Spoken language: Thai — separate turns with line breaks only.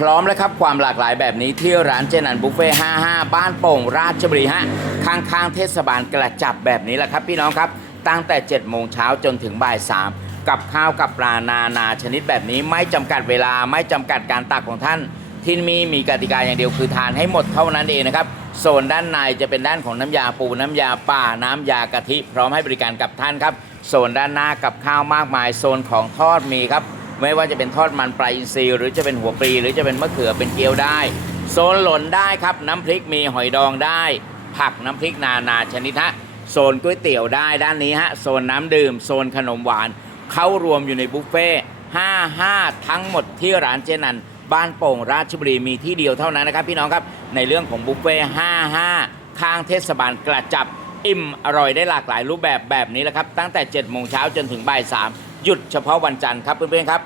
พร้อมแล้วครับความหลากหลายแบบนี้ที่ร้านเจนันบุฟเฟ่55 บ้านโป่งราชบุรีฮะข้างๆเทศบาลกระจับแบบนี้แหละครับ พี่น้องครับตั้งแต่7โมงเช้าจนถึงบ่าย3กับข้าวกับปลานานาชนิดแบบนี้ไม่จำกัดเวลาไม่จำกัดการตักของท่าน ที่มีมีกติกาอย่างเดียวคือทานให้หมดเท่านั้นเองนะครับโซนด้านในจะเป็นด้านของน้ำยาปูน้ำยาป่าน้ำยากะทิ พร้อมให้บริการกับท่านครับโซนด้านหน้ากับข้าวมากมาย โซนของทอดมีครับ ไม่ว่าจะเป็นทอดมันปลาอินทรีย์หรือจะเป็นหัวปลีหรือจะเป็นมะเขือเป็นเกี๊ยวได้ โซนหล่นได้ครับน้ำพริกมีหอยดองได้ ผักน้ำพริกนานาชนิดฮะโซนก๋วยเตี๋ยวได้ด้านนี้ฮะโซนน้ำดื่มโซนขนมหวาน เข้ารวมอยู่ในบุฟเฟ่55 ทั้งหมดที่ร้านเจนันบ้านโป่งราชบุรีมีที่เดียวเท่านั้นนะครับ พี่น้องครับในเรื่องของบุฟเฟ่55 ข้างเทศบาลกระจับอิ่มอร่อยได้หลากหลายรูปแบบแบบนี้แหละครับ ตั้งแต่7โมงเช้าจนถึงบ่าย3 หยุดเฉพาะวันจันทร์ครับเพื่อนๆครับ